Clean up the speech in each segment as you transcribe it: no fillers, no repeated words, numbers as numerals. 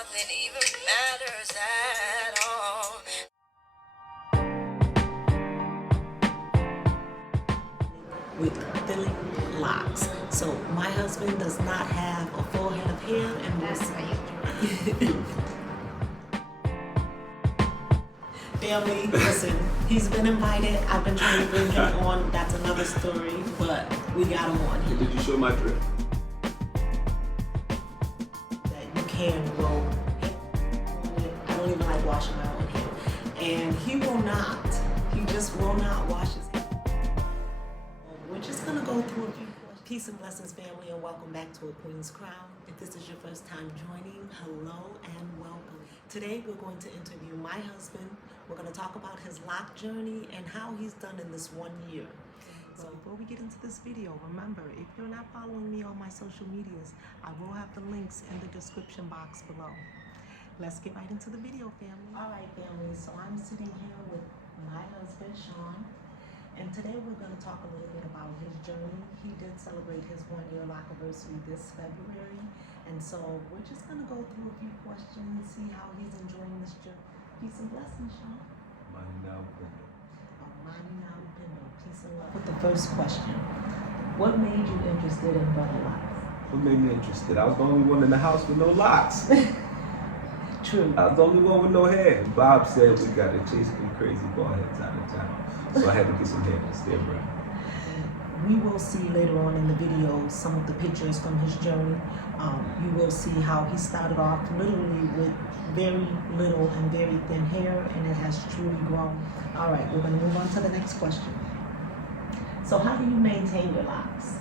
nothing even matters at all. With filling locks. So my husband does not have a full head of hair, and we'll see. Family, listen, he's been invited. I've been trying to bring him on. That's another story, but we got him on here. Did you show my drip? That you can grow hair on it. I don't even like washing my own hair. And he will not. He just will not wash his hair. We're just gonna go through a few questions. Peace and blessings, family, and welcome back to A Queen's Crown. If this is your first time joining, hello and welcome. Today we're going to interview my husband. We're going to talk about his lock journey and how he's done in this 1 year. So before we get into this video, remember, if you're not following me on my social medias, I will have the links in the description box below. Let's get right into the video, family. All right, family, so I'm sitting here with my husband, Sean. And today we're going to talk a little bit about his journey. He did celebrate his 1 year lock anniversary this February. And so we're just going to go through a few questions, see how he's enjoying this journey. Peace and blessings, Sean. Money now, Pindo. Money now, Pindo. Peace and love. With the first question, what made you interested in brother life? What made me interested? I was the only one in the house with no locks. True. I was the only one with no hair. Bob said we got to chase them crazy bald heads out of town. So I had to get some hair instead, bro. We will see later on in the video some of the pictures from his journey. You will see how he started off literally with very little and very thin hair, and it has truly grown. All right, we're going to move on to the next question. So how do you maintain your locks?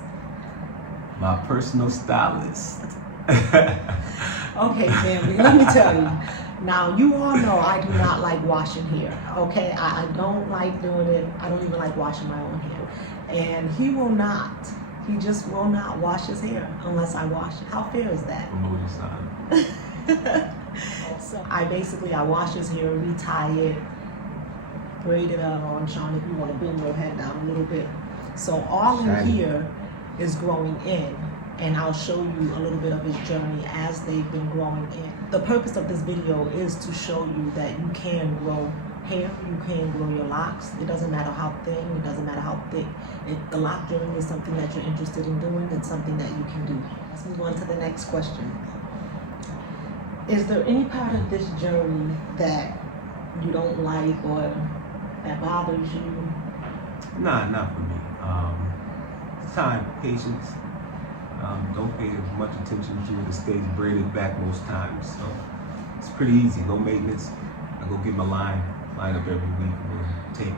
My personal stylist. Okay, family, let me tell you. Now, you all know I do not like washing hair, okay? I don't like doing it. I don't even like washing my own hair. And he will not. He just will not wash his hair unless I wash it. How fair is that? Promoting sign. So I wash his hair, retie it, braid it up on Sean if you want to bring your head down a little bit. So all in here is growing in, and I'll show you a little bit of his journey as they've been growing in. The purpose of this video is to show you that you can grow hair, you can grow your locks. It doesn't matter how thin, it doesn't matter how thick. If the lock journey is something that you're interested in doing, it's something that you can do. Let's move on to the next question. Is there any part of this journey that you don't like or that bothers you? Nah, not for me. Time, patience. Don't pay as much attention to it. It stays braided back most times, so it's pretty easy. No maintenance. I go get my line up every week and tape it.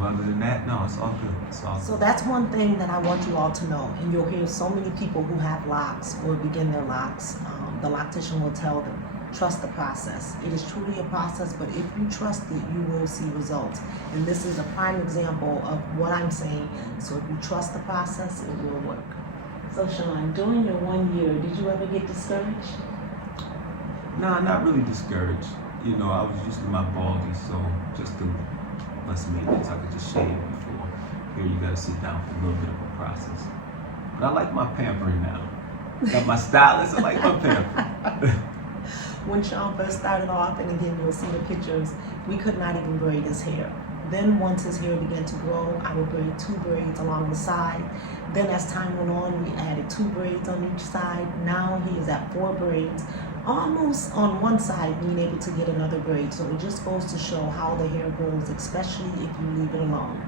Other than that, no, it's all good. It's all So good. that's one thing that I want you all to know, and you'll hear so many people who have locks or begin their locks. The loctician will tell them, trust the process. It is truly a process, but if you trust it, you will see results. And this is a prime example of what I'm saying. So if you trust the process, it will work. So Sean, during your 1 year, did you ever get discouraged? Nah, not really discouraged. You know, I was used to my baldy, so just to less maintenance, I could just shave before. Here you gotta sit down for a little bit of a process. But I like my pampering now. Got my stylist, I like my pampering. When Sean first started off, and again, you'll see the pictures, we could not even braid his hair. Then once his hair began to grow, I would braid 2 braids along the side. Then as time went on, we added 2 braids on each side. Now he is at 4 braids, almost on one side being able to get another braid. So it just goes to show how the hair grows, especially if you leave it alone.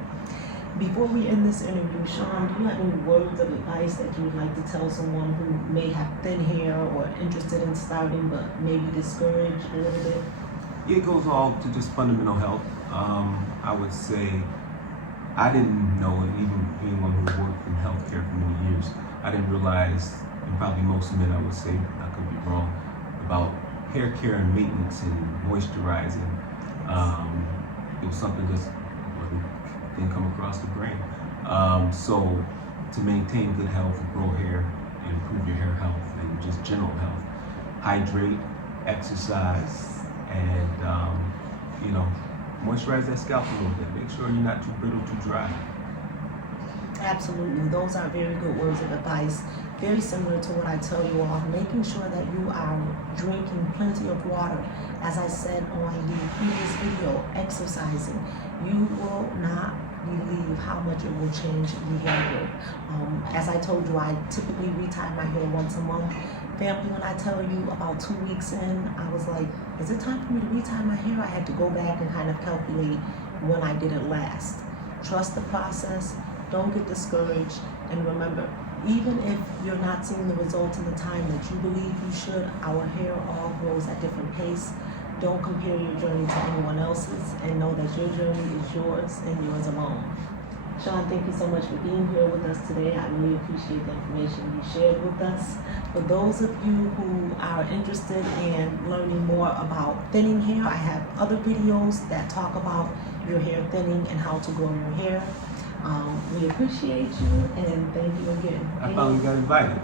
Before we end this interview, Sean, do you have any words of advice that you would like to tell someone who may have thin hair or interested in starting but maybe discouraged a little bit? It goes all to just fundamental health. I would say I didn't know, and even anyone who worked in healthcare for many years, I didn't realize, and probably most men I would say, I could be wrong, about hair care and maintenance and moisturizing. It was something that didn't come across the brain. So to maintain good health, grow hair, and improve your hair health and just general health, hydrate, exercise, and moisturize that scalp a little bit. Make sure you're not too brittle, too dry. Absolutely. Those are very good words of advice. Very similar to what I tell you all, making sure that you are drinking plenty of water. As I said on the previous video, exercising. You will not believe how much it will change your hair growth. As I told you, I typically retie my hair once a month. Family, when I tell you about 2 weeks in, I was like, is it time for me to retie my hair? I had to go back and kind of calculate when I did it last. Trust the process, don't get discouraged, and remember, even if you're not seeing the results in the time that you believe you should, our hair all grows at different pace. Don't compare your journey to anyone else's, and know that your journey is yours and yours alone. Sean, thank you so much for being here with us today. I really appreciate the information you shared with us. For those of you who are interested in learning more about thinning hair, I have other videos that talk about your hair thinning and how to grow your hair. We appreciate you and thank you again. I finally got invited.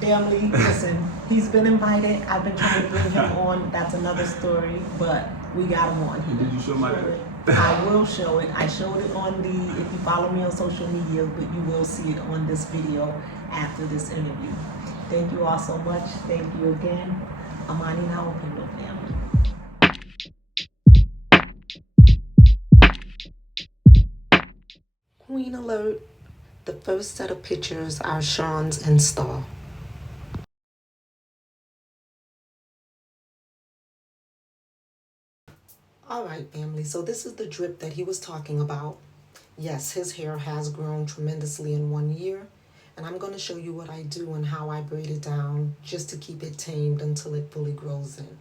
Family, listen, he's been invited. I've been trying to bring him on. That's another story, but we got him on here. Did you show my hair? I will show it. I showed it on if you follow me on social media, but you will see it on this video after this interview. Thank you all so much. Thank you again. Amani now, Pinto family. Queen alert. The first set of pictures are Sean's install. All right, family, so this is the drip that he was talking about. Yes, his hair has grown tremendously in 1 year, and I'm going to show you what I do and how I braid it down just to keep it tamed until it fully grows in.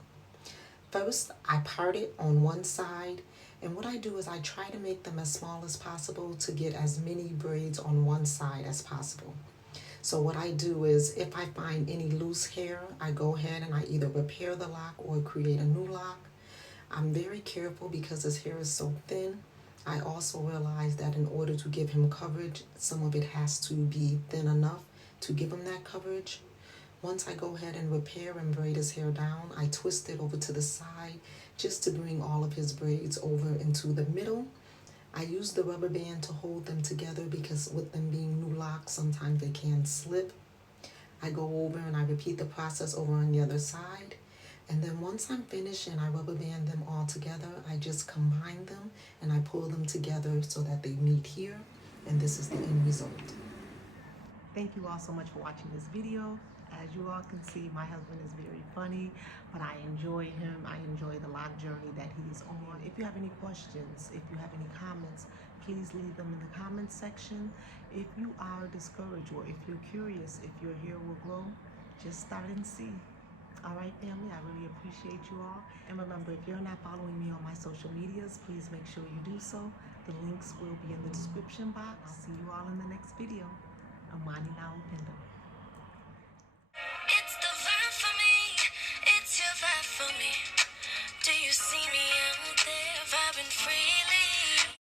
First, I part it on one side, and what I do is I try to make them as small as possible to get as many braids on one side as possible. So what I do is if I find any loose hair, I go ahead and I either repair the lock or create a new lock. I'm very careful because his hair is so thin. I also realize that in order to give him coverage, some of it has to be thin enough to give him that coverage. Once I go ahead and repair and braid his hair down, I twist it over to the side just to bring all of his braids over into the middle. I use the rubber band to hold them together because with them being new locks, sometimes they can slip. I go over and I repeat the process over on the other side. And then once I'm finished and I rubber band them all together, I just combine them and I pull them together so that they meet here. And this is the end result. Thank you all so much for watching this video. As you all can see, my husband is very funny, but I enjoy him. I enjoy the lock journey that he's on. If you have any questions, if you have any comments, please leave them in the comments section. If you are discouraged or if you're curious if your hair will grow, just start and see. All right, family, I really appreciate you all. And remember, if you're not following me on my social medias, please make sure you do so. The links will be in the description box. I'll see you all in the next video. Amani now, Pinto. It's the vibe for me. It's your vibe for me. Do you see me out there vibing freely?